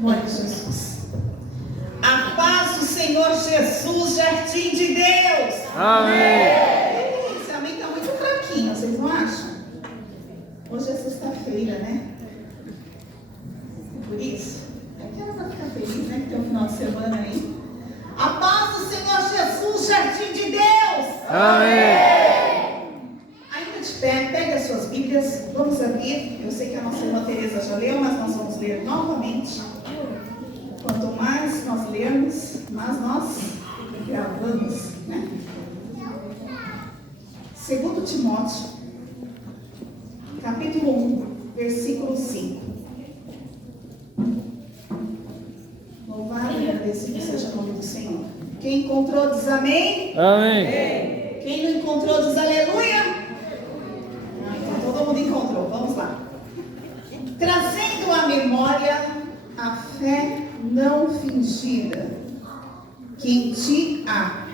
Glória a Jesus. A paz do Senhor Jesus, jardim de Deus. Amém. Esse amém está muito fraquinho, vocês não acham? Hoje é sexta-feira, né? Por isso, é que ela vai ficar feliz, né? Que tem um final de semana aí. A paz do Senhor Jesus, jardim de Deus. Amém. Ainda de pé, pegue as suas Bíblias, vamos abrir. Eu sei que a nossa irmã Tereza já leu, mas nós vamos ler novamente. Quanto mais nós lermos, mais nós gravamos, né? 2 Timóteo, capítulo 1, versículo 5. Louvado e agradecido seja o nome do Senhor. Quem encontrou diz amém? Amém. Quem não encontrou diz aleluia? Então todo mundo encontrou, vamos lá. Trazendo à memória a fé não fingida que em ti há,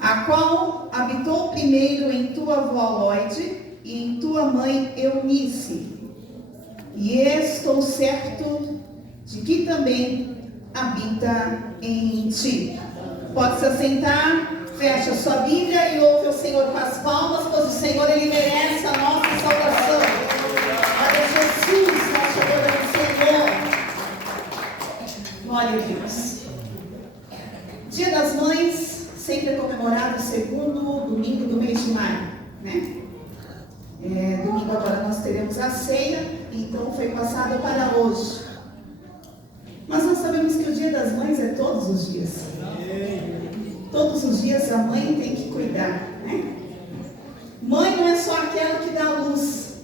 a qual habitou primeiro em tua avó Lóide e em tua mãe Eunice, e estou certo de que também habita em ti. Pode se assentar, fecha a sua Bíblia e ouve o Senhor com as palmas, pois o Senhor, Ele merece a nossa saudação. Glória a Jesus, nosso adorado Senhor. Glória a Deus. Dia das Mães sempre é comemorado o segundo domingo do mês de maio, né? Domingo agora nós teremos a ceia, então foi passado para hoje. Mas nós sabemos que o Dia das Mães é todos os dias. Todos os dias a mãe tem que cuidar, né? Mãe não é só aquela que dá luz,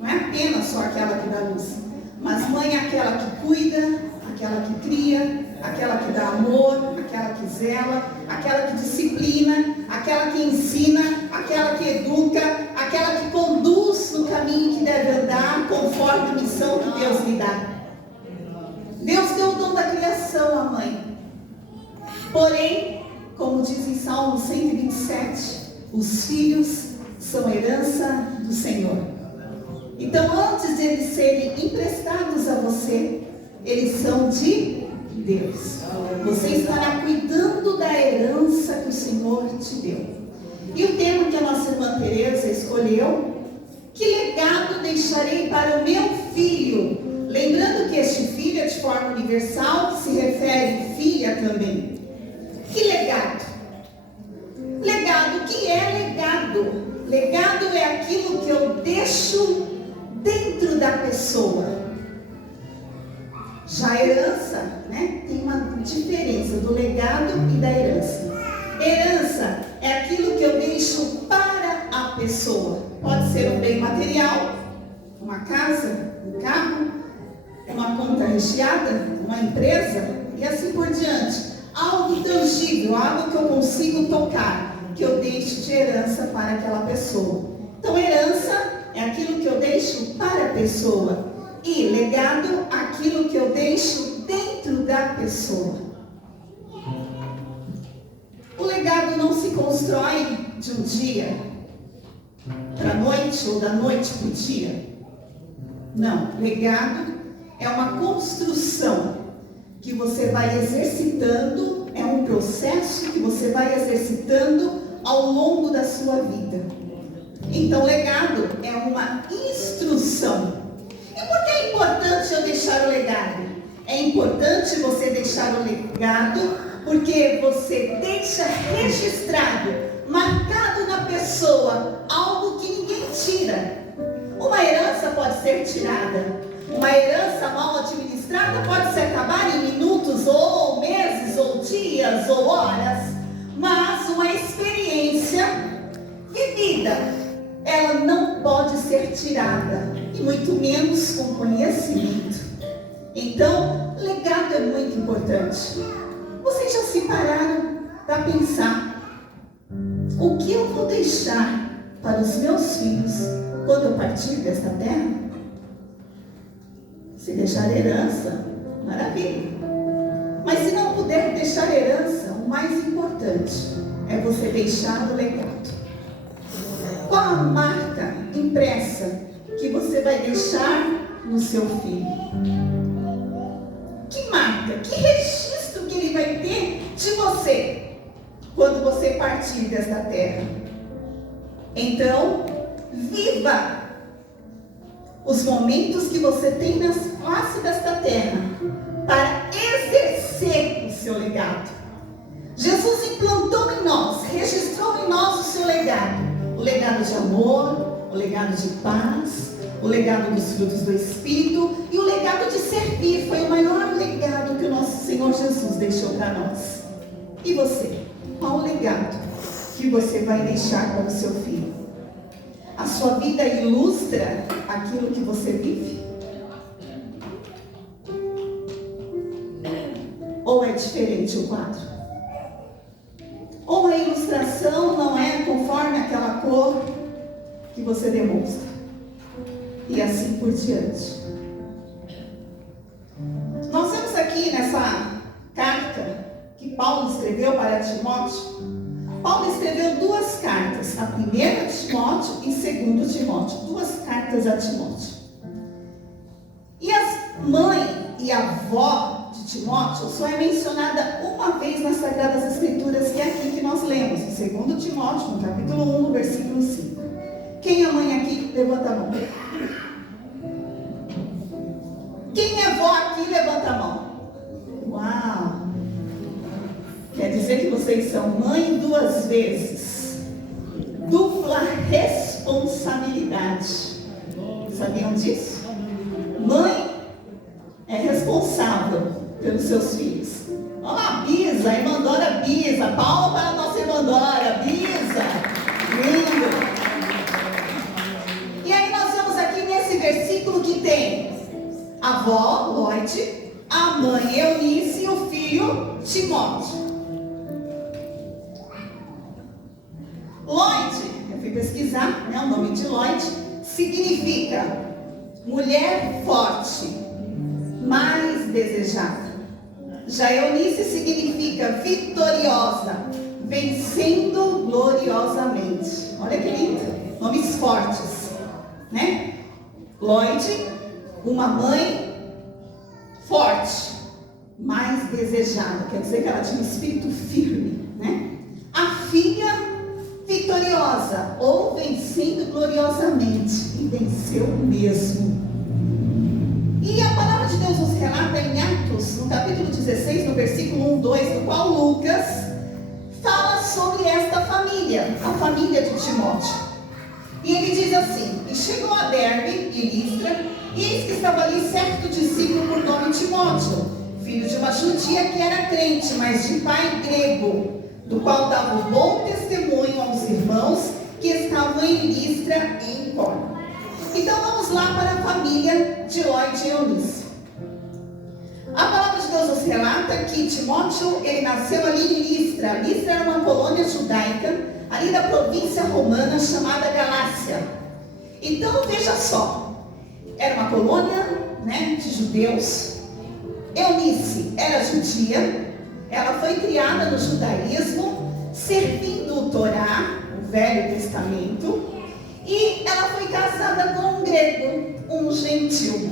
não é apenas só aquela que dá luz, mas mãe é aquela que cuida, aquela que cria, aquela que dá amor, aquela que zela, aquela que disciplina, aquela que ensina, aquela que educa, aquela que conduz no caminho que deve andar conforme a missão que Deus lhe dá. Deus deu o dom da criação à mãe. Porém, como diz em Salmo 127, os filhos são herança do Senhor. Então, antes de eles serem emprestados a você, eles são de Deus. Você estará cuidando da herança que o Senhor te deu. E o tema que a nossa irmã Tereza escolheu: que legado deixarei para o meu filho? Lembrando que este filho é de forma universal, se refere filha também. Que legado? Legado, o que é legado? Legado é aquilo que eu deixo dentro da pessoa. Já a herança, né, tem uma diferença do legado e da herança. Herança é aquilo que eu deixo para a pessoa. Pode ser um bem material, uma casa, um carro, uma conta recheada, uma empresa e assim por diante. Algo tangível, algo que eu consigo tocar, que eu deixo de herança para aquela pessoa. Então, herança é aquilo que eu deixo para a pessoa. E legado, aquilo que eu deixo dentro da pessoa. O legado não se constrói de um dia para a noite ou da noite para o dia. Não, legado é uma construção que você vai exercitando, é um processo que você vai exercitando ao longo da sua vida. Então, legado é uma instrução. E por que é importante eu deixar o legado? É importante você deixar o legado porque você deixa registrado, marcado na pessoa, algo que ninguém tira. Uma herança pode ser tirada. Uma herança mal administrada pode se acabar em minutos, ou meses, ou dias, ou horas. Mas uma experiência vivida, ela não pode ser tirada, e muito menos com conhecimento. Então, legado é muito importante. Vocês já se pararam para pensar: o que eu vou deixar para os meus filhos quando eu partir desta terra? Se deixar herança, maravilha. Mas se não puder deixar herança, o mais importante é você deixar o legado. Qual a marca impressa que você vai deixar no seu filho? marca, que registro que Ele vai ter de você quando você partir desta terra? Então, viva os momentos que você tem na face desta terra para exercer o seu legado. Jesus implantou em nós, registrou em nós o seu legado. O legado de amor, o legado de paz, o legado dos frutos do Espírito e o legado de servir. Foi o maior legado que o nosso Senhor Jesus deixou para nós. E você? Qual o legado que você vai deixar para o seu filho? A sua vida ilustra aquilo que você vive? Ou é diferente o quadro? Ou a ilustração não é conforme aquela cor que você demonstra? E assim por diante. Nós vemos aqui nessa carta que Paulo escreveu para Timóteo. Paulo escreveu duas cartas, a primeira a Timóteo e a segunda a Timóteo. Duas cartas a Timóteo. E a mãe e a avó de Timóteo só é mencionada uma vez nas Sagradas Escrituras, que é aqui que nós lemos, em 2 Timóteo, no capítulo 1, no versículo 5. Quem é a mãe aqui? Levanta a mão. Quem é avó aqui? Levanta a mão. Uau! Quer dizer que vocês são mãe duas vezes. Dupla responsabilidade. Sabiam disso? Mãe é responsável pelos seus filhos. Olha lá, Bisa, a irmã Dora Bisa. Palma para a nossa irmã Dora. Bisa. Lindo. E aí nós vemos aqui nesse versículo que tem a avó, Lloyd, a mãe Eunice e o filho Timóteo. Lloyd, eu fui pesquisar, o nome de Lloyd significa mulher forte, mais desejada. Já Eunice significa vitoriosa, vencendo gloriosamente. Olha que lindo, nomes fortes, né? Lloyd, uma mãe forte, mais desejada, quer dizer que ela tinha um espírito firme, né? A filha vitoriosa, ou vencendo gloriosamente, e venceu mesmo. E a palavra de Deus nos relata em Atos, no capítulo 16, no versículo 1, 2, no qual Lucas fala sobre esta família, a família de Timóteo. E ele diz assim: e chegou a Derbe e Listra, e eis que estava ali certo discípulo por nome Timóteo, filho de uma judia que era crente, mas de pai grego, do qual dava um bom testemunho aos irmãos que estavam em Listra e em Icônio. Então vamos lá para a família de Lloyd e Eunice. A palavra de Deus nos relata que Timóteo, ele nasceu ali em Listra. Listra era uma colônia judaica, ali da província romana chamada Galácia. Então veja só, era uma colônia, né, de judeus. Eunice era judia, ela foi criada no judaísmo, servindo o Torá, o Velho Testamento, e ela foi casada com um grego, um gentil.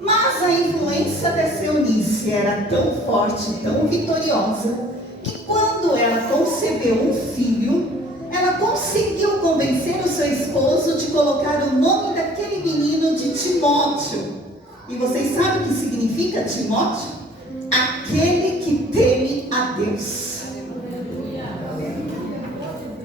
Mas a influência dessa Eunice era tão forte, tão vitoriosa, que quando ela concebeu um filho, ela conseguiu convencer o seu esposo de colocar o nome daquele menino de Timóteo. E vocês sabem o que significa Timóteo? Aquele que teme a Deus.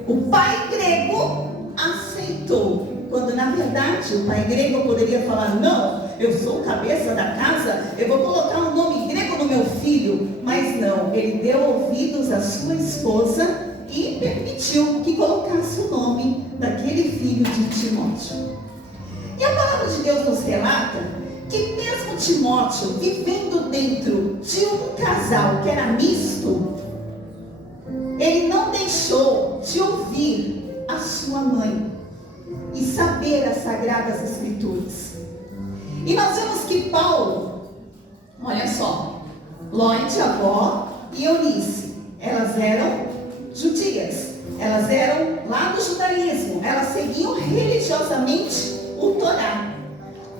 O pai grego aceitou, quando na verdade o pai grego poderia falar: não, eu sou o cabeça da casa, eu vou colocar um nome grego no meu filho. Mas não, ele deu ouvidos à sua esposa e permitiu que colocasse o nome daquele filho de Timóteo. E a palavra de Deus nos relata que mesmo Timóteo, vivendo dentro de um casal que era misto, ele não deixou de ouvir a sua mãe e saber as Sagradas Escrituras. E nós vemos que Paulo, olha só, Lloyd, a avó, e Eunice, elas eram judias, elas eram lá do judaísmo, elas seguiam religiosamente o Torá.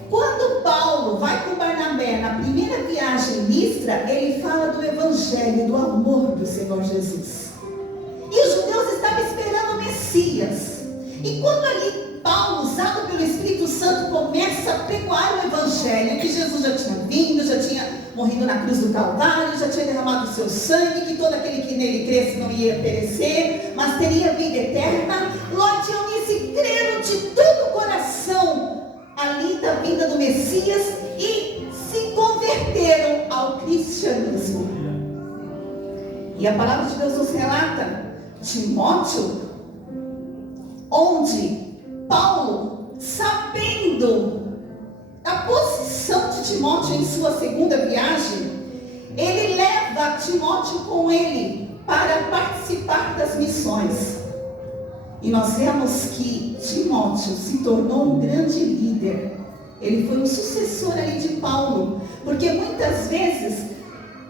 Quando Paulo vai com Barnabé na primeira viagem em ministra, ele fala do evangelho, do amor do Senhor Jesus. E os judeus estavam esperando o Messias. E quando ali Paulo, usado pelo Espírito Santo, começa a pregoar o evangelho, que Jesus já tinha vindo, já tinha morrido na cruz do Calvário, já tinha derramado o seu sangue, que todo aquele que nele cresce não ia perecer, mas teria vida eterna. Ló e Eunice creram de todo o coração ali da vinda do Messias e se converteram ao cristianismo. E a palavra de Deus nos relata Timóteo, onde Paulo, sabendo a posição de Timóteo em sua segunda viagem, ele leva Timóteo com ele para participar das missões. E nós vemos que Timóteo se tornou um grande líder. Ele foi um sucessor ali de Paulo, porque muitas vezes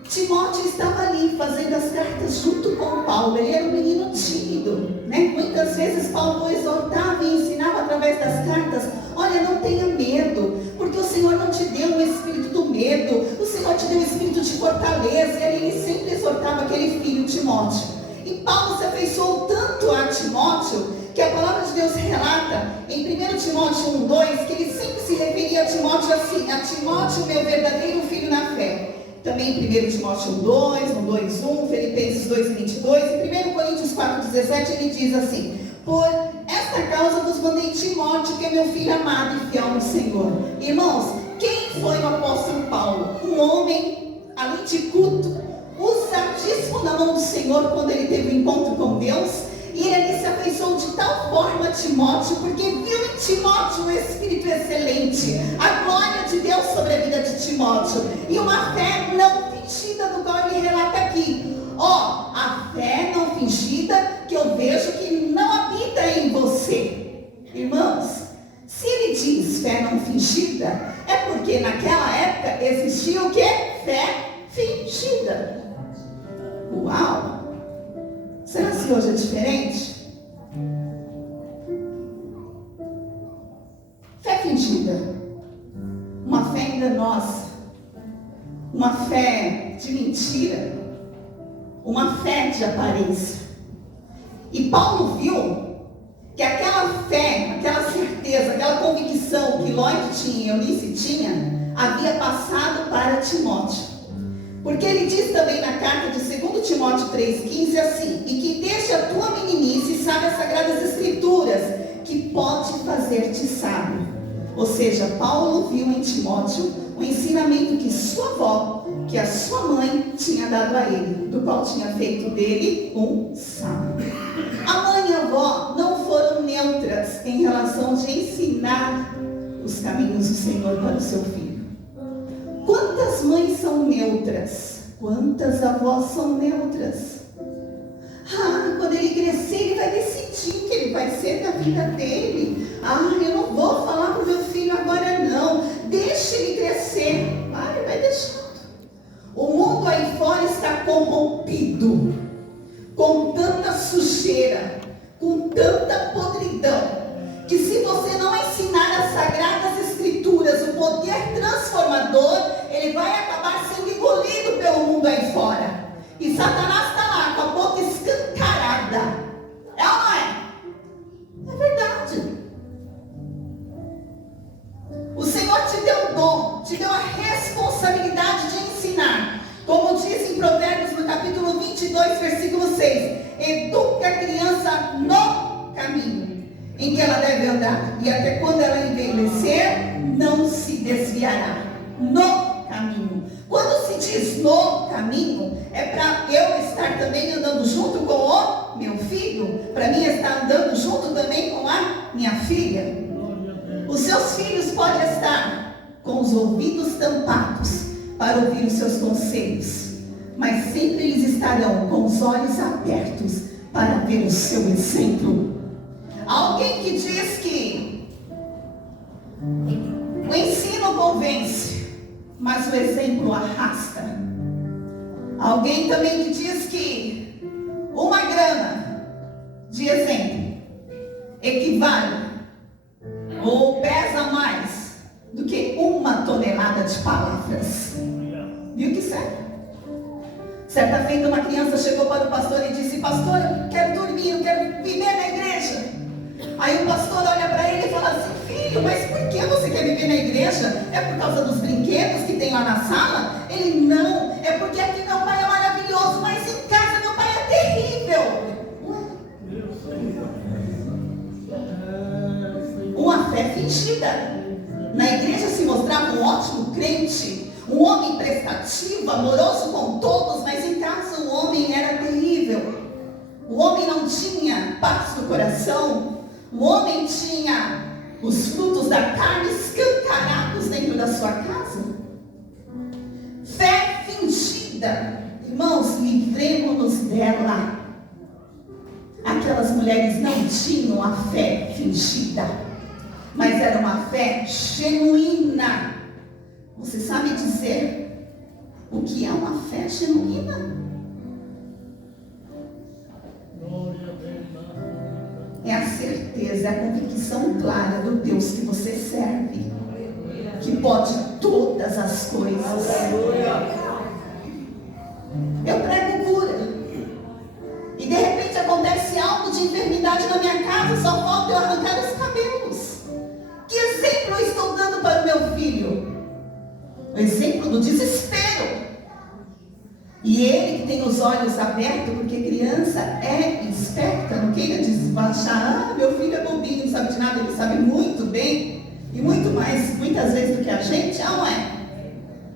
Timóteo estava ali fazendo as cartas junto com Paulo. Ele era um menino tímido, né? Muitas vezes Paulo exortava e ensinava através das cartas: olha, não tenha medo, porque o Senhor não te deu o espírito do medo, o Senhor te deu o espírito de fortaleza. E ali ele sempre exortava aquele filho Timóteo. E Paulo se afeiçoou tanto a Timóteo, que a palavra de Deus relata em 1 Timóteo 1:2, que ele sempre se referia a Timóteo assim: a Timóteo, meu verdadeiro filho na fé. Também em 1 Timóteo 2, no 2:1, Filipenses 2:22, e 1 Coríntios 4:17, ele diz assim: por esta causa vos mandei Timóteo, que é meu filho amado e fiel no Senhor. Irmãos, quem foi o apóstolo Paulo? Um homem, além de culto, usadíssimo na mão do Senhor quando ele teve um encontro com Deus. E ele se afeiçoou de tal forma a Timóteo, porque viu em Timóteo um espírito excelente, a glória de Deus sobre a vida de Timóteo, e uma fé não fingida, do qual ele relata aqui. A fé não fingida que eu vejo que não habita em você. Irmãos, se ele diz fé não fingida, é porque naquela época existia o que? Fé fingida. Uau! Será que hoje é diferente? Fé fingida, uma fé enganosa, uma fé de mentira, uma fé de aparência. E Paulo viu que aquela fé, aquela certeza, aquela convicção que Ló tinha e Eunice tinha, havia passado para Timóteo. Porque ele diz também na carta de 2 Timóteo 3,15 assim: e que desde a tua meninice sabe as sagradas escrituras, que pode fazer-te sábio. Ou seja, Paulo viu em Timóteo o ensinamento que sua avó, que a sua mãe tinha dado a ele, do qual tinha feito dele um sábio. A mãe e a avó não foram neutras em relação de ensinar os caminhos do Senhor para o seu filho. Quantas mães são neutras? Quantas avós são neutras? Quando ele crescer, ele vai decidir o que ele vai ser da vida dele. Eu não vou falar para o meu filho agora não. Deixa ele crescer. Ele vai deixando. O mundo aí fora está corrompido, com tanta sujeira, com tanta podridão, que se você não ensinar as sagradas escrituras, o poder transformador, ele vai acabar sendo engolido pelo mundo aí fora. E Satanás está lá com a boca escancarada. É ou não é? É verdade. O Senhor te deu o dom, te deu a responsabilidade de ensinar. Como diz em Provérbios, no capítulo 22, versículo 6: educa a criança no caminho em que ela deve andar, e até quando ela envelhecer, não se desviará. No caminho. Quando se diz no caminho, é para eu estar também andando junto com o meu filho, para mim estar andando junto também com a minha filha. Os seus filhos podem estar com os ouvidos tampados para ouvir os seus conselhos, mas sempre eles estarão com os olhos abertos para ver o seu exemplo. Alguém que diz que o ensino convence, mas o exemplo arrasta. Alguém também que diz que uma grama de exemplo equivale ou pesa mais do que 1 tonelada de palavras. Viu que isso é fé. Certa feita uma criança chegou para o pastor e disse: pastor, eu quero dormir, eu quero viver na igreja. Aí o pastor olha para ele e fala assim: filho, mas por que você quer viver na igreja? É por causa dos brinquedos que tem lá na sala? Ele: não, é porque aqui meu pai é maravilhoso, mas em casa meu pai é terrível. Uma fé fingida. Na igreja se mostrava um ótimo crente, um homem prestativo, amoroso com todos, mas em casa o homem era terrível. O homem não tinha paz no coração. O homem tinha os frutos da carne escancarados dentro da sua casa. Fé fingida. Irmãos, livremos-nos dela. Aquelas mulheres não tinham a fé fingida, mas era uma fé genuína. Você sabe dizer o que é uma fé genuína? É a certeza, é a convicção clara do Deus que você serve, que pode todas as coisas. Eu prego cura, e de repente acontece algo de enfermidade na minha casa, só falta eu arrancar os cabelos. Que exemplo eu estou dando para o meu filho? O exemplo do desespero. E ele que tem os olhos abertos, porque criança é esperta, não queira desbaixar: meu filho é bobinho, não sabe de nada. Ele sabe muito bem, e muito mais, muitas vezes, do que a gente. Não é?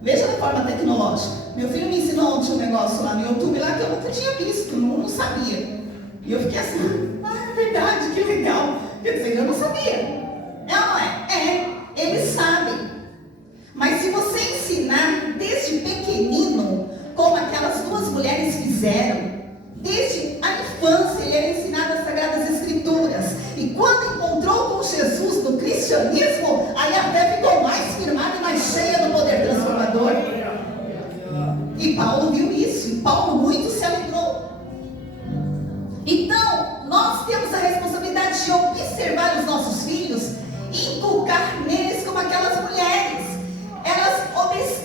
Veja da forma tecnológica. Meu filho me ensinou ontem um negócio lá no YouTube, lá que eu nunca tinha visto, não sabia. E eu fiquei assim: é verdade, que legal. Quer dizer, eu não sabia. Não é? Eles sabem. Mas se você ensinar desde pequenino, como aquelas duas mulheres fizeram, desde a infância ele era ensinado as Sagradas Escrituras. E quando encontrou com Jesus no cristianismo, aí a fé ficou mais firmada e mais cheia do poder transformador. E Paulo viu isso, e Paulo muito se alegrou. Então, nós temos a responsabilidade de observar os nossos filhos e inculcar neles como aquelas mulheres. Elas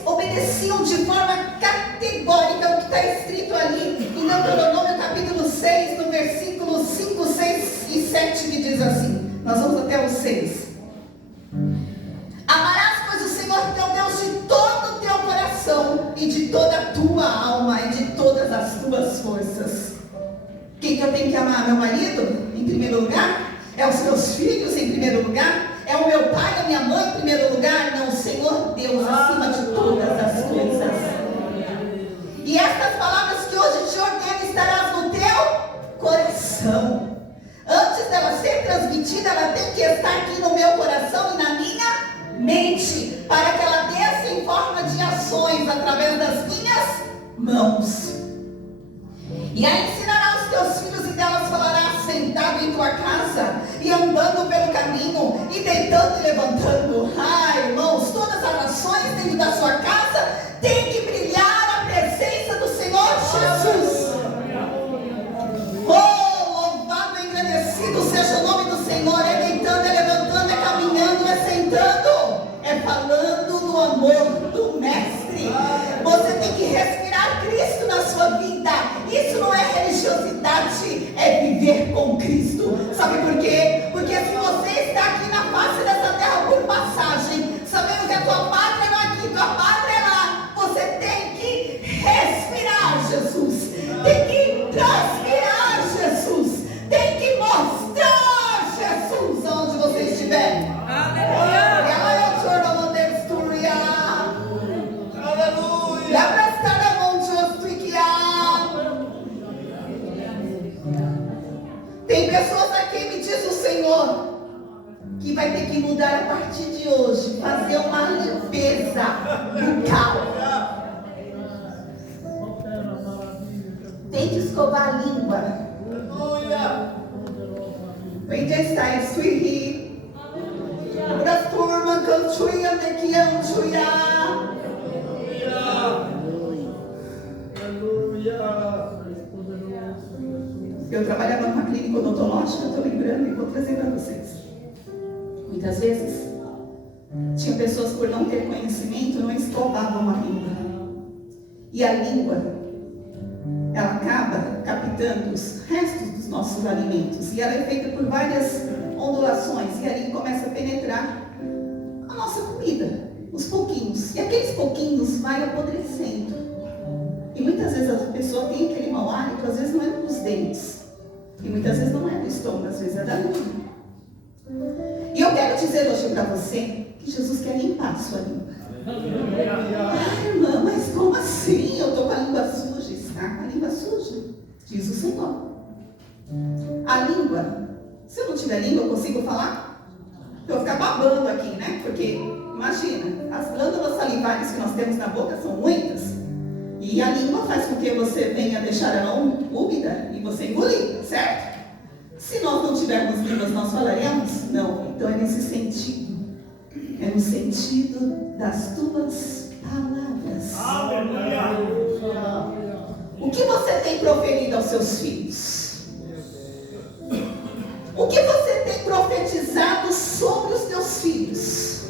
obedeciam de forma categórica o que está escrito ali em Deuteronômio capítulo 6, no versículo 5, 6 e 7, que diz assim. Nós vamos até o 6. Amarás, pois, o Senhor teu Deus de todo o teu coração e de toda a tua alma e de todas as tuas forças. Quem que eu tenho que amar? Meu marido, em primeiro lugar? É os meus filhos, em primeiro lugar? É o meu pai, a minha mãe, em primeiro lugar? Não, o Senhor Deus acima de todas as coisas. E estas palavras que hoje te ordeno estarás no teu coração. Antes dela ser transmitida, ela tem que estar aqui no meu coração e na minha mente, para que ela desça em forma de ações através das minhas mãos. E aí ensinará os teus filhos, e delas falarás sentado em tua casa, e andando pelo caminho, e deitando e levantando. Irmãos, todas as nações dentro da sua casa têm que brilhar a presença do Senhor Jesus. Louvado e engrandecido seja o nome do Senhor. É deitando, é levantando, é caminhando, é sentando, é falando do amor do Mestre. Você tem que respirar Cristo na sua vida. Isso não é religiosidade, é viver com Cristo. Sabe por quê? Porque se você está aqui na face dessa terra por passagem, sabendo que a tua pátria não é aqui, tua pátria é lá, você tem que respirar Jesus, tem que transpirar Jesus, tem que mostrar Jesus aonde você estiver. Aleluia! Tem pessoas aqui, me diz o Senhor, que vai ter que mudar a partir de hoje, fazer uma limpeza bucal. Tem que escovar a língua. Vem já está isso aí. Para a turma, cantuia, daqui a um chuiá. Eu trabalhava numa clínica odontológica, estou lembrando e vou trazer para vocês. Muitas vezes, tinha pessoas por não ter conhecimento, não escovavam a língua. E a língua, ela acaba captando os restos dos nossos alimentos. E ela é feita por várias ondulações. E ali começa a penetrar a nossa comida, os pouquinhos. E aqueles pouquinhos vai apodrecendo. E muitas vezes a pessoa tem aquele mau hálito, às vezes não é dos dentes. E muitas vezes não é do estômago, às vezes é da língua. E eu quero dizer hoje para você que Jesus quer limpar a sua língua. Ai, irmã, mas como assim? Eu estou com a língua suja. Está com a língua suja, diz o Senhor. A língua, se eu não tiver língua, eu consigo falar? Eu vou ficar babando aqui, né? Porque, imagina, as glândulas salivares que nós temos na boca são muitas. E a língua faz com que você venha deixar ela úmida e você engolir, certo? Se nós não tivermos línguas, nós falaremos? Não. Então é nesse sentido. É no sentido das tuas palavras. O que você tem proferido aos seus filhos? O que você tem profetizado sobre os teus filhos?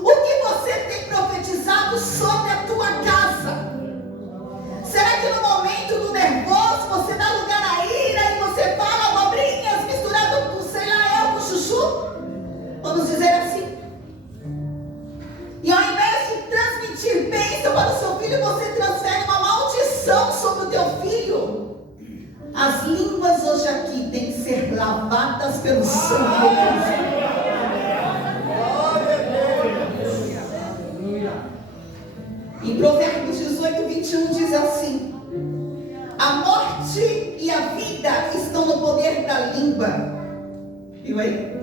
O que você tem profetizado sobre a tua casa? Será que no momento do nervoso você dá lugar à ira e você fala abobrinhas misturado com, sei lá, com chuchu? Vamos dizer assim. E ao invés de transmitir bênção para o seu filho, você transfere uma maldição sobre o teu filho. As línguas hoje aqui têm que ser lavadas pelo sangue de Cristo. Em Provérbios 18, 21 diz assim: a morte e a vida estão no poder da língua. Viu aí?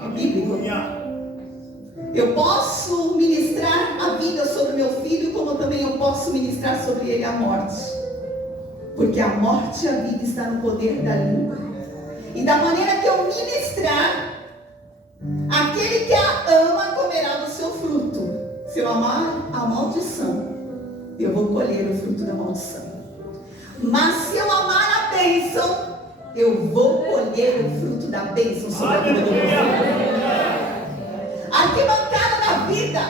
É bíblico. Eu posso ministrar a vida sobre meu filho, como também eu posso ministrar sobre ele a morte. Porque a morte e a vida estão no poder da língua. E da maneira que eu ministrar, aquele que a ama comerá do seu fruto. Se eu amar a maldição, eu vou colher o fruto da maldição. Mas se eu amar a bênção, eu vou colher o fruto da bênção sobre a vida do meu filho. Arquibancada da vida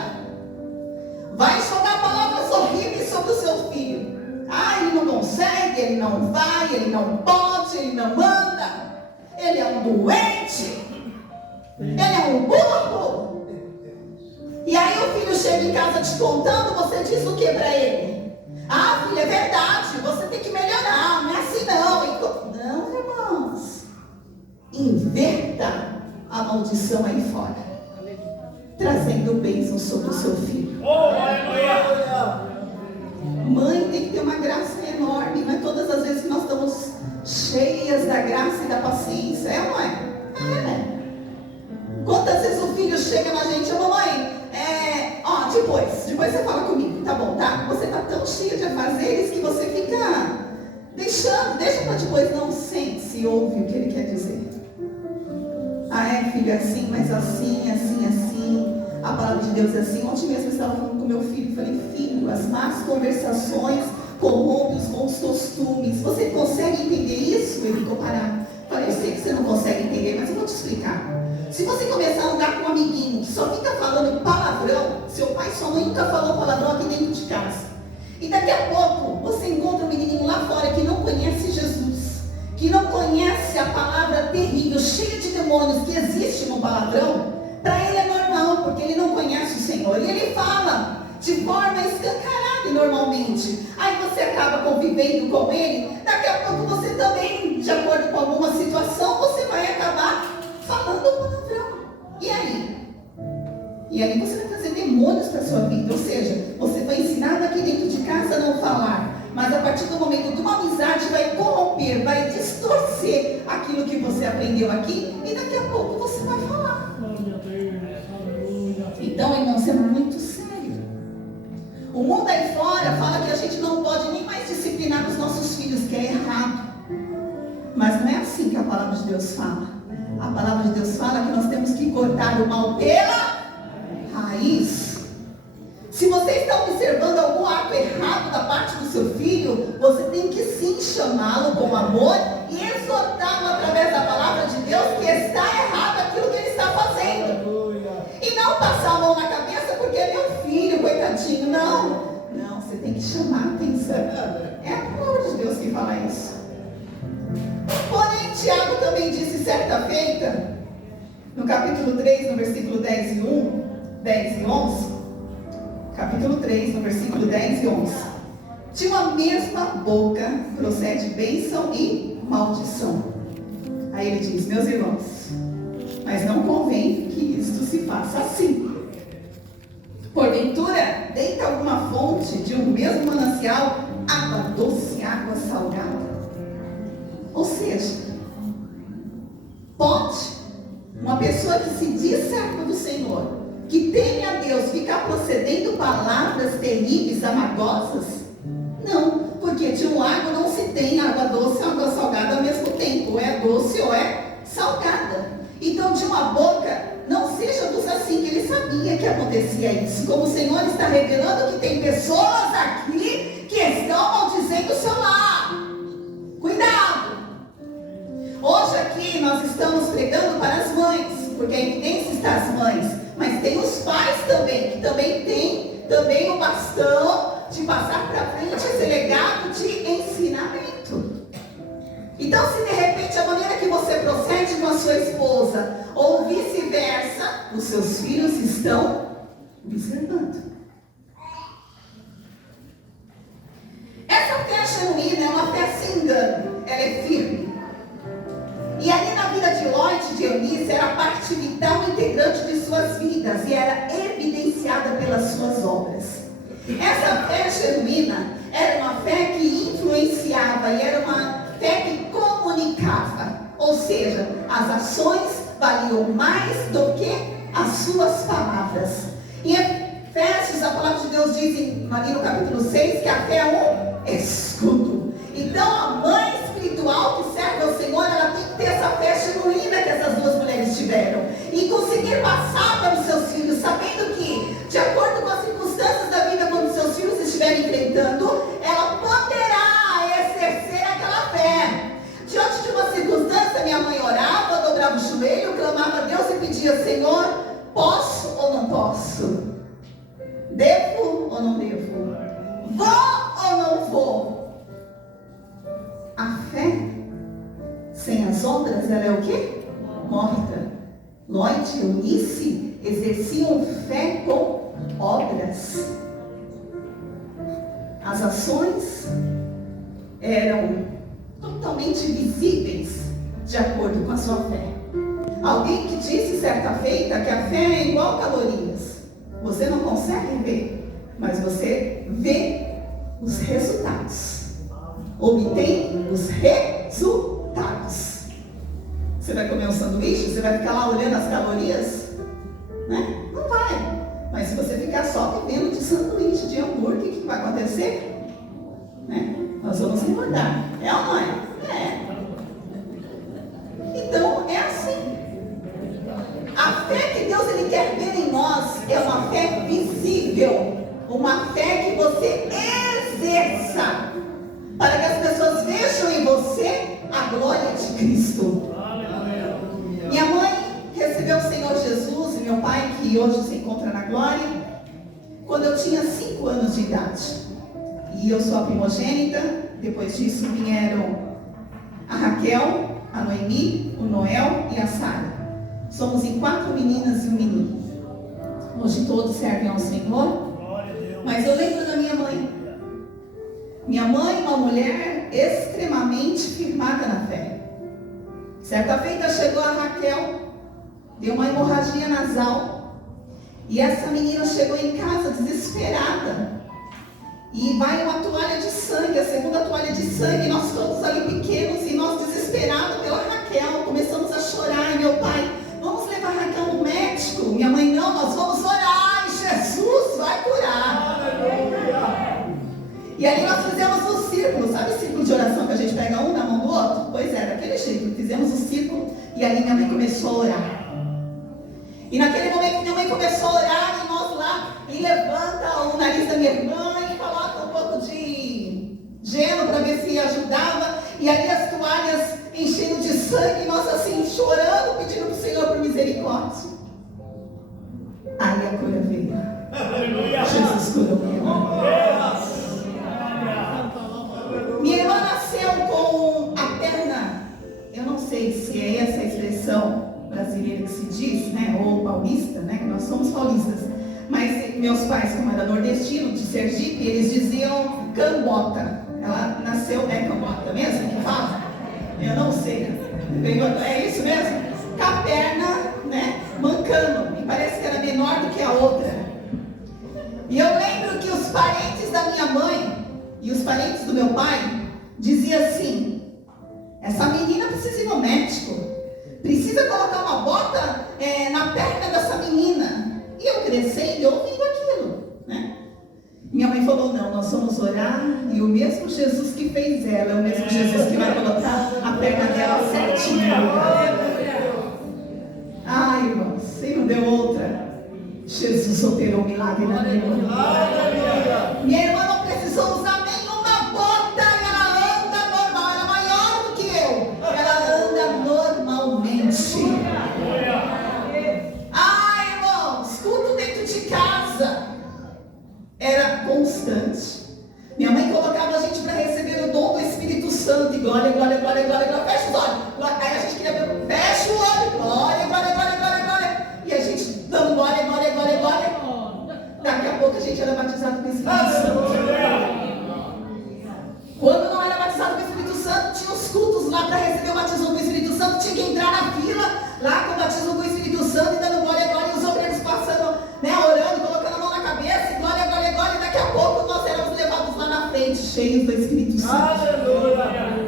vai jogar palavras horríveis sobre o seu filho. Ah, ele não consegue, ele não vai, ele não pode, ele não anda, ele é um doente, ele é um burro. E aí o filho chega em casa te contando, você diz o que para ele? Ah, filho, é verdade, você tem que melhorar, não é assim não. Não, irmãos, inverta a maldição aí fora, trazendo bênção sobre o seu filho. Mãe tem que ter uma graça enorme, não é todas as vezes que nós estamos cheias da graça e da paciência, é ou não é? É. Quantas vezes o filho chega na gente, mamãe, depois você fala comigo, tá bom, tá? Você tá tão cheio de afazeres que você fica deixa pra depois. Não, sente-se, ouve o que ele quer dizer. Ah, é, filho, é assim, mas assim, a palavra de Deus é assim. Ontem mesmo eu estava falando com meu filho, falei, filho, as más conversações corrompem os bons costumes. Você consegue entender isso? Ele ficou parado. Falei, eu sei que você não consegue entender, mas eu vou te explicar. Se você começar a andar com um amiguinho que só fica falando palavrão, seu pai e sua mãe nunca falou palavrão aqui dentro de casa. E daqui a pouco você encontra um menininho lá fora que não conhece Jesus, que não conhece a palavra terrível, cheia de demônios que existe no palavrão. Para ele é normal, porque ele não conhece o Senhor. E ele fala de forma escancarada normalmente. Aí você acaba convivendo com ele. Daqui a pouco você também, de acordo com alguma situação, você vai acabar falando palavrão. E aí? E aí você vai trazer demônios para a sua vida. Ou seja, você foi ensinado aqui dentro de casa a não falar. Mas a partir do momento de uma amizade vai corromper, vai distorcer aquilo que você aprendeu aqui. E daqui a pouco você vai falar. Então, irmãos, é muito sério. O mundo aí fora fala que a gente não pode nem mais disciplinar os nossos filhos, que é errado. Mas não é assim que a palavra de Deus fala. A palavra de Deus fala que nós temos que cortar o mal pela raiz. Se você está observando algum ato errado da parte do seu filho, você tem que sim chamá-lo com amor e exortá-lo através da palavra de Deus que está errado aquilo que ele está fazendo. E não passar a mão na cabeça porque é meu filho, coitadinho. Não, você tem que chamar a atenção. É a palavra de Deus que fala isso. Porém, Tiago também disse certa feita, no capítulo 3, no versículo 10 e 11, capítulo 3, no versículo 10 e 11, de uma mesma boca procede bênção e maldição. Aí ele diz: meus irmãos, mas não convém que isto se faça assim. Porventura, deita alguma fonte de um mesmo manancial água doce, água salgada? Ou seja, pode uma pessoa que se diz serva do Senhor, que teme a Deus, ficar procedendo palavras terríveis, amargosas? Não, porque de um lago não se tem água doce e água salgada ao mesmo tempo, ou é doce ou é salgada. Então, de uma boca, não seja dos assim, que ele sabia que acontecia isso. Como o Senhor está revelando que tem pessoas aqui que estão maldizendo o seu lar. Cuidado! Hoje aqui nós estamos pregando para as mães, porque a evidência está as mães, mas tem os pais também, que também têm também o bastão de passar para frente esse legado de ensinamento. Então, se de repente a maneira que você procede com a sua esposa, ou vice-versa, os seus filhos estão observando. Essa fé genuína é uma fé sem engano, ela é firme. E ali na vida de Ló e de Eunice era parte vital e integrante de suas vidas e era evidenciada pelas suas obras. Essa fé genuína era uma fé que influenciava e era uma fé que comunicava, ou seja, as ações valiam mais do que as suas palavras. Em Efésios, a palavra de Deus diz ali no capítulo 6 que a fé é um escudo. Então a mãe espiritual que serve ao Senhor, ela tem que ter essa fé genuína que essas duas mulheres tiveram e conseguir passar para os seus filhos, sabendo que, de acordo com as circunstâncias da vida, quando seus filhos estiverem enfrentando, ela poderá exercer aquela fé. Diante de uma circunstância, minha mãe orava, dobrava o joelho, clamava a Deus e pedia: Senhor, posso ou não posso? Devo ou não devo? Vou ou não vou? A fé sem as obras, ela é o quê? Morta. Ló e Eunice exerciam fé com obras. As ações eram totalmente visíveis de acordo com a sua fé. Alguém que disse certa feita que a fé é igual calorias. Você não consegue ver, mas você vê os resultados. Obtém os resultados. Você vai comer um sanduíche, você vai ficar lá olhando as calorias? Né? Não vai. Mas se você ficar só vivendo de sanduíche, de hambúrguer, o que vai acontecer? Né? Nós vamos engordar. É ou não é? É. Então, é assim. A fé que Deus ele quer ver em nós é uma fé visível. Uma fé que você exerça. Para que as pessoas vejam em você a glória de Cristo. Minha mãe recebeu o Senhor Jesus e meu pai, que hoje se encontra na glória, quando eu tinha 5 anos de idade. E eu sou a primogênita. Depois disso vieram a Raquel, a Noemi, o Noel e a Sara. Somos em 4 meninas e um menino. Hoje todos servem ao Senhor. Mas eu lembro da minha mãe. Minha mãe, uma mulher extremamente firmada na fé. Certa feita chegou a Raquel, deu uma hemorragia nasal. E essa menina chegou em casa desesperada. E vai uma toalha de sangue, a segunda toalha de sangue, nós todos ali pequenos, e nós desesperados pela Raquel, começamos a chorar. E meu pai: vamos levar a Raquel no médico. Minha mãe: não, nós vamos orar, e Jesus vai curar. E aí nós fizemos um círculo, sabe o círculo de oração que a gente pega um na mão do outro? Pois é, daquele jeito, fizemos um círculo, e ali minha mãe começou a orar. E naquele momento minha mãe começou a orar, e nós lá, e levanta o nariz da minha irmã, e coloca um pouco de gelo para ver se ajudava, e ali as toalhas enchendo de sangue, e nós assim chorando, pedindo para o Senhor por misericórdia. Aí a cura veio. Jesus curou minha irmã. pais, como era nordestino, de Sergipe, eles diziam cambota. Ela nasceu, é cambota mesmo que fala? Eu não sei. É isso mesmo? Com a perna, né, mancando. Me parece que era menor do que a outra. E eu lembro que os parentes da minha mãe e os parentes do meu pai diziam assim: essa menina precisa ir no médico, precisa colocar uma bota na perna dessa menina. E eu crescendo, ouvindo aquilo, né? Minha mãe falou: não, nós vamos orar, e o mesmo Jesus que fez ela é o mesmo Jesus que vai colocar a perna dela certinho. Ai, irmãos, se não deu outra, Jesus operou um milagre na minha irmã. Minha irmã não precisou usar nenhuma bota, ela anda normal, ela é maior do que eu, ela anda normalmente. Ai, irmãos, culto dentro de casa era constante. Minha mãe colocava a gente para receber o dom do Espírito Santo, e glória, glória, glória, glória, glória, fecha os olhos. Aí a gente queria ver, fecha o olho, glória, glória, glória, glória, glória. E a gente dando glória, glória, glória, glória. Daqui a pouco a gente era batizado com o Espírito Santo. Quando não era batizado com o Espírito Santo, tinha os cultos lá para receber o batismo com o Espírito Santo, tinha que entrar na fila, lá com o batismo com o Espírito Santo, e dando glória, glória, e os obreiros passando, né, orando, colocando a mão na cabeça, e glória, glória, glória, e daqui a pouco nós éramos levados lá na frente, cheios do Espírito Santo. Aleluia!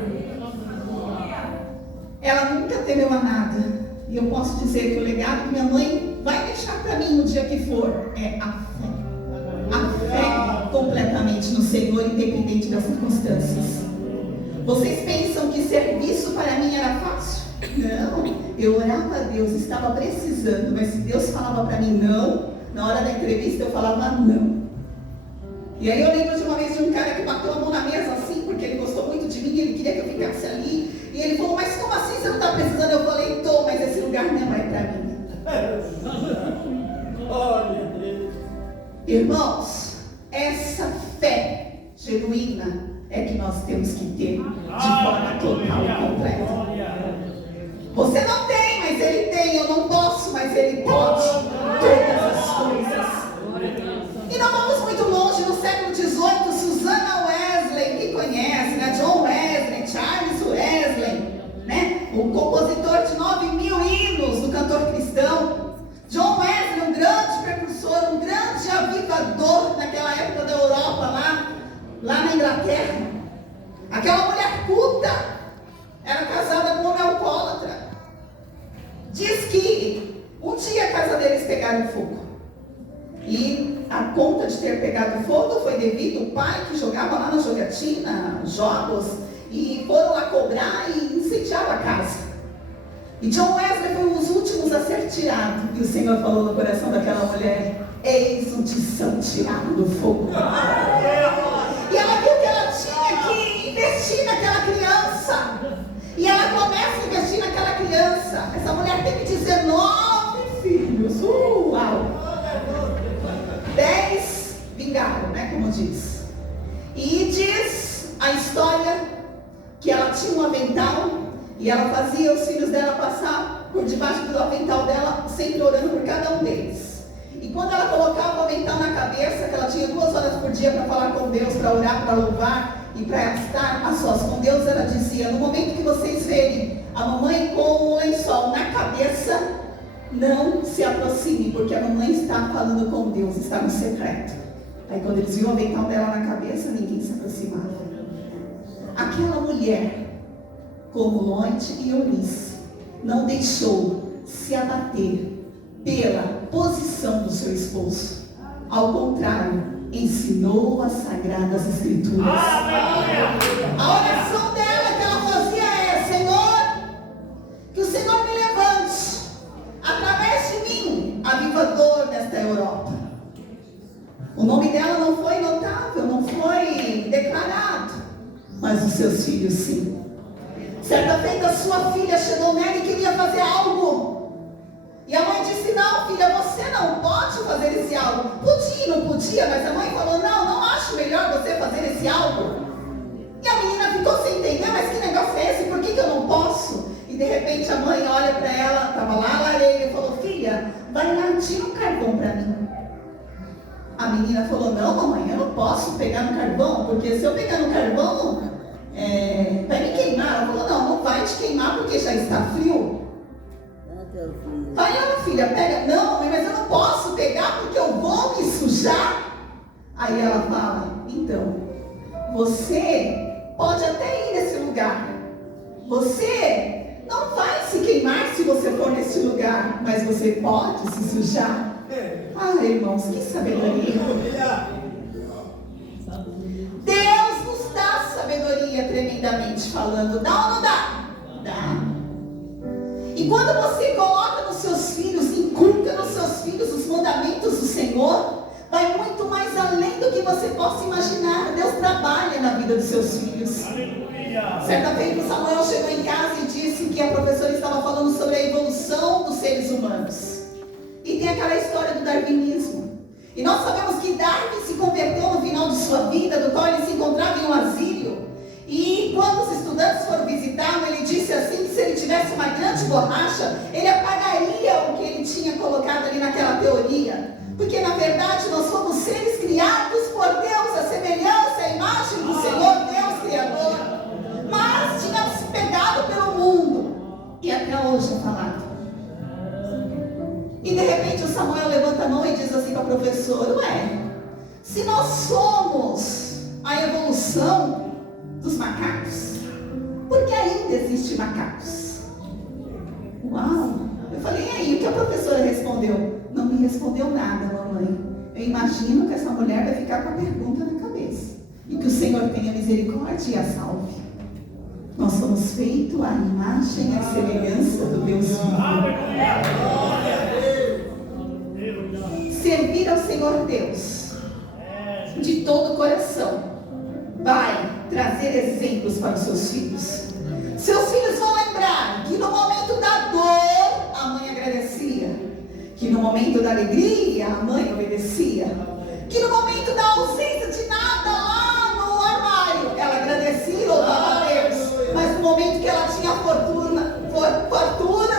Ela nunca temeu a nada, e eu posso dizer que o legado que minha mãe vai deixar para mim no dia que for é a fé. A fé completamente no Senhor, independente das circunstâncias. Vocês pensam que serviço para mim era fácil? Não, eu orava a Deus, estava precisando, mas se Deus falava para mim não, na hora da entrevista eu falava não. E aí eu lembro de uma vez de um cara que bateu a mão na mesa assim, porque ele gostou muito de mim, ele queria que eu ficasse ali, e ele falou: mas como assim você não está precisando? Eu falei: tô, mas esse lugar não é para mim. Irmãos, essa fé genuína é que nós temos que ter de forma total e completa. Você não tem, mas ele tem. Eu não posso, mas ele pode todas as coisas. E não vamos muito longe. No século XVIII, Susana Wesley, quem conhece, né? John Wesley, Charles Wesley, né? O compositor de 9.000 hinos do cantor cristão. John Wesley, um grande precursor, um grande avivador naquela época da Europa, lá na Inglaterra. Aquela mulher culta era casada com um homem alcoólatra. Diz que um dia a casa deles pegaram fogo. E a conta de ter pegado fogo foi devido ao pai que jogava lá na jogatina, jogos, e foram lá cobrar e incendiaram a casa. E John Wesley foi um dos últimos a ser tirado. E o Senhor falou no coração daquela mulher: eis um tição tirado do fogo. E ela viu que ela tinha que investir naquela criança. E ela começa a investir naquela criança. Essa mulher teve 19 filhos. Uau! 10 vingaram, né? Como diz. E diz a história que ela tinha um avental. E ela fazia os filhos dela passar por debaixo do avental dela, sempre orando por cada um deles. E quando ela colocava o avental na cabeça, que ela tinha 2 horas por dia para falar com Deus, para orar, para louvar e para estar a sós com Deus, ela dizia: no momento que vocês verem a mamãe com o lençol na cabeça, não se aproxime, porque a mamãe está falando com Deus, está no secreto. Aí quando eles viam o avental dela na cabeça, ninguém se aproximava. Aquela mulher, como Lloyd e Eunice, não deixou se abater pela posição do seu esposo. Ao contrário, ensinou as Sagradas Escrituras. A oração dela que ela fazia é: Senhor, que o Senhor me levante através de mim, avivador desta Europa. O nome dela não foi notável, não foi declarado, mas os seus filhos sim. Certa feita a sua filha chegou nela e queria fazer algo. E a mãe disse: não, filha, você não pode fazer esse algo. Podia, não podia, mas a mãe falou: não acho melhor você fazer esse algo. E a menina ficou sem entender: mas que negócio é esse? Por que eu não posso? E de repente a mãe olha para ela, estava lá a lareira, e falou: filha, vai lá, tira um carvão para mim. A menina falou, não, mamãe, eu não posso pegar no carvão, porque se eu pegar no carvão, vai me queimar. Ela falou, não vai te queimar porque já está frio. Vai lá, filha, pega. Não, mãe, mas eu não posso pegar porque eu vou me sujar. Aí ela fala, então, você pode até ir nesse lugar. Você não vai se queimar se você for nesse lugar, mas você pode se sujar. Ah, irmãos, que sabedoria. Deus nos dá sabedoria tremendamente falando. Dá ou não dá? Dá. E quando você coloca nos seus filhos, inculca nos seus filhos os mandamentos do Senhor, vai muito mais além do que você possa imaginar. Deus trabalha na vida dos seus filhos. Aleluia. Certa vez o Samuel chegou em casa e disse que a professora estava falando sobre a evolução dos seres humanos. E tem aquela história do darwinismo. E nós sabemos que Darwin se converteu no final de sua vida, do qual ele se encontrava em um asilo. E quando os estudantes foram visitá-lo, ele disse assim, que se ele tivesse uma grande borracha, ele apagaria o que ele tinha colocado ali naquela teoria. Porque na verdade nós somos seres criados por Deus, a semelhança, a imagem do Senhor, Deus Criador. Mas tínhamos pegado pelo mundo. E até hoje é falado. E de repente o Samuel levanta a mão e diz assim para a professora, se nós somos a evolução dos macacos, por que ainda existem macacos? Uau! Eu falei, e aí, o que a professora respondeu? Não me respondeu nada, mamãe. Eu imagino que essa mulher vai ficar com a pergunta na cabeça. E que o Senhor tenha misericórdia e a salve. Nós somos feitos à imagem e à semelhança do Deus vivo. Servir ao Senhor Deus de todo o coração vai trazer exemplos para os seus filhos. Seus filhos vão lembrar que no momento da dor a mãe agradecia, que no momento da alegria a mãe obedecia, que no momento da ausência de nada lá no armário ela agradecia e louvava a Deus, mas no momento que ela tinha fortuna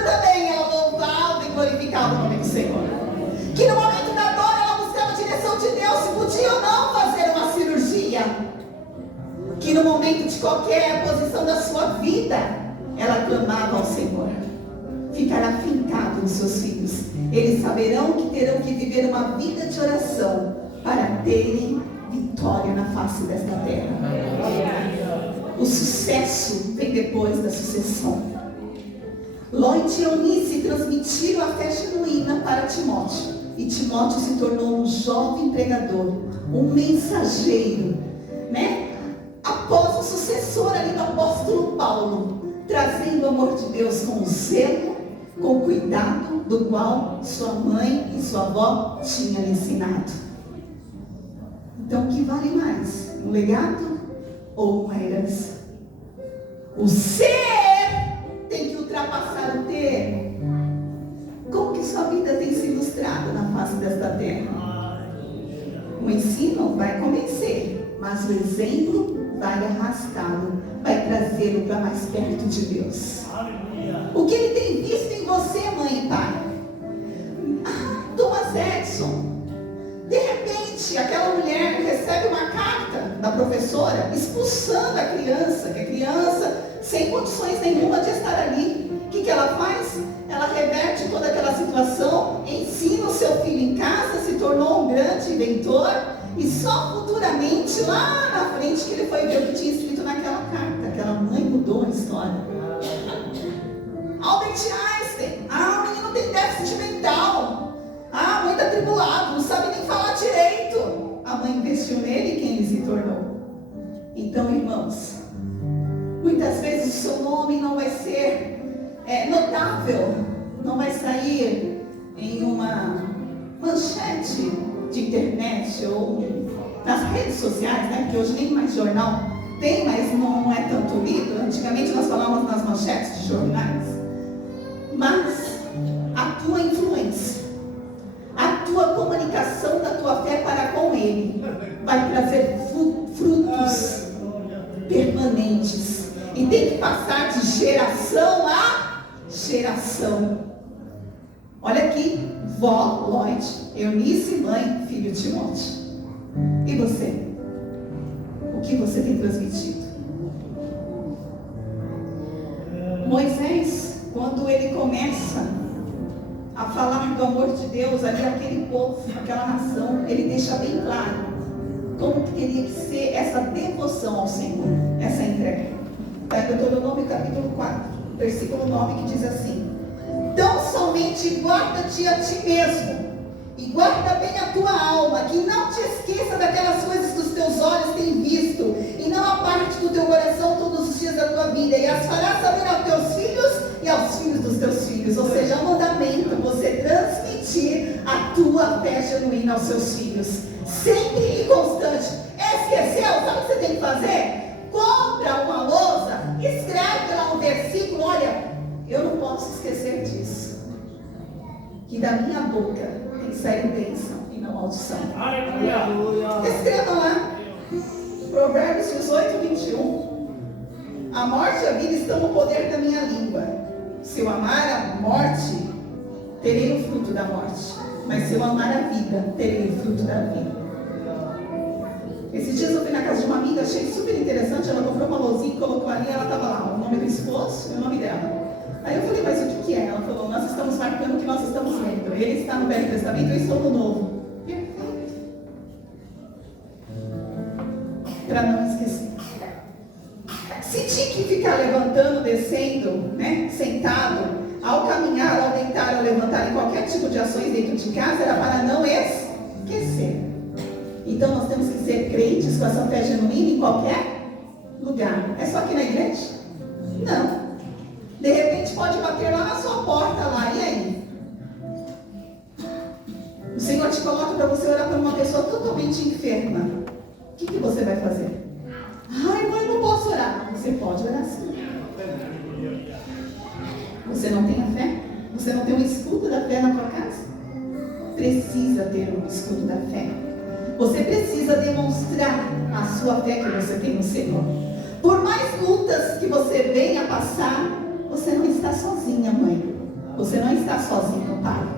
também ela louvava e glorificava o nome do Senhor. Que no momento da dor ela buscava a direção de Deus se podia ou não fazer uma cirurgia. Que no momento de qualquer posição da sua vida ela clamava ao Senhor. Ficará fincado nos seus filhos. Eles saberão que terão que viver uma vida de oração para terem vitória na face desta terra. O sucesso vem depois da sucessão. Lloyd e Eunice transmitiram a fé genuína para Timóteo. E Timóteo se tornou um jovem pregador, um mensageiro, após o sucessor ali do apóstolo Paulo, trazendo o amor de Deus com zelo, com cuidado, do qual sua mãe e sua avó tinham ensinado. Então, o que vale mais? Um legado ou uma herança? O ser tem que ultrapassar o ter. Como que sua vida tem se ilustrado na face desta terra? O ensino vai convencer, mas o exemplo vai arrastá-lo, vai trazê-lo para mais perto de Deus. O que ele tem visto em você, mãe e pai? Thomas Edison, de repente, aquela mulher recebe uma carta da professora expulsando a criança, que a criança sem condições nenhuma de estar ali. O que ela faz? Ela reverte toda aquela situação, ensina o seu filho em casa, se tornou um grande inventor, e só futuramente, lá na frente, que ele foi ver o que tinha escrito naquela carta. Aquela mãe mudou a história. Albert Einstein, o menino tem déficit mental, muito atribulado, não sabe nem falar direito. A mãe investiu nele e quem ele se tornou. Então, irmãos, muitas vezes o seu nome não vai ser notável, não vai sair em uma manchete de internet ou nas redes sociais, porque hoje nem mais jornal tem, mas não é tanto lido. Antigamente nós falávamos nas manchetes de jornais. Mas a tua influência, a tua comunicação da tua fé para com Ele vai trazer frutos permanentes. E tem que passar de geração a geração. Olha aqui, vó Lloyd, Eunice, mãe, filho Timóteo. E você? O que você tem transmitido? Moisés, quando ele começa a falar do amor de Deus ali, aquele povo, aquela nação, ele deixa bem claro como que teria que ser essa devoção ao Senhor, essa entrega. Está em Deuteronômio capítulo 4, versículo 9, que diz assim: tão somente guarda-te a ti mesmo, e guarda bem a tua alma, que não te esqueça daquelas coisas que os teus olhos têm visto, e não aparte do teu coração todos os dias da tua vida, e as farás saber aos teus filhos e aos filhos dos teus filhos. Ou seja, é um mandamento você transmitir a tua fé genuína aos seus filhos, sempre e constante. Esqueceu? Sabe o que você tem que fazer? Compra uma lousa, escreve lá um versículo. Olha, eu não posso esquecer disso, que da minha boca tem que sair bênção e não maldição. Escreva lá, Provérbios 18, 21. A morte e a vida estão no poder da minha língua. Se eu amar a morte, terei o fruto da morte, mas se eu amar a vida, terei o fruto da vida. Esses dias eu fui na casa de uma amiga, achei super interessante. Ela comprou uma lousinha e colocou ali, ela estava lá, o nome do esposo e o nome dela. Aí eu falei, mas o que é? Ela falou, nós estamos marcando o que nós estamos lendo. Ele está no Velho Testamento, eu estou no Novo. Perfeito. Para não esquecer. Se tinha que ficar levantando, descendo, né, sentado, ao caminhar, ao deitar, ao levantar, em qualquer tipo de ações dentro de casa, era para não esquecer. Então nós temos que ser crentes com essa fé genuína em qualquer lugar. É só aqui na igreja? Não. De repente pode bater lá na sua porta lá, e aí? O Senhor te coloca para você orar por uma pessoa totalmente enferma. O que você vai fazer? Ai, mãe, não posso orar. Você pode orar sim. Você não tem a fé? Você não tem um escudo da fé na tua casa? Precisa ter um escudo da fé. Você precisa demonstrar a sua fé que você tem no Senhor. Por mais lutas que você venha passar, você não está sozinha, mãe. Você não está sozinho, pai.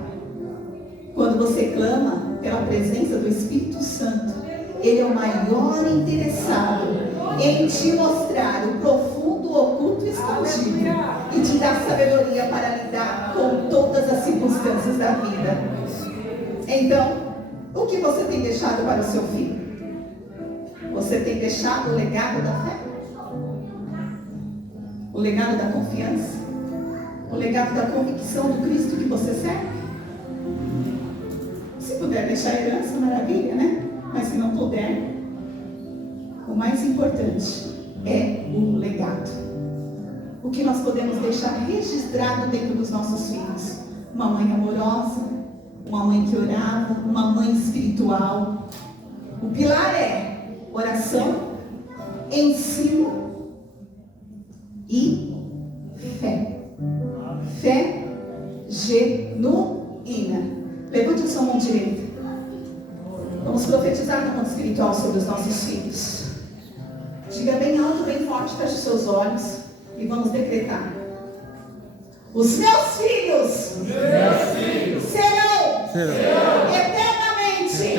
Quando você clama pela presença do Espírito Santo, Ele é o maior interessado em te mostrar o profundo, oculto e escondido, e te dar sabedoria para lidar com todas as circunstâncias da vida. Então, o que você tem deixado para o seu filho? Você tem deixado o legado da fé? O legado da confiança? O legado da convicção do Cristo que você serve? Se puder deixar a herança, maravilha, né? Mas se não puder, o mais importante é o legado. O que nós podemos deixar registrado dentro dos nossos filhos? Uma mãe amorosa, uma mãe que orava, uma mãe espiritual. O pilar é oração, ensino e fé. Fé genuína. Levante a sua mão direita. Vamos profetizar no mundo espiritual sobre os nossos filhos. Diga bem alto, bem forte, feche seus olhos e vamos decretar. Os meus filhos serão eternamente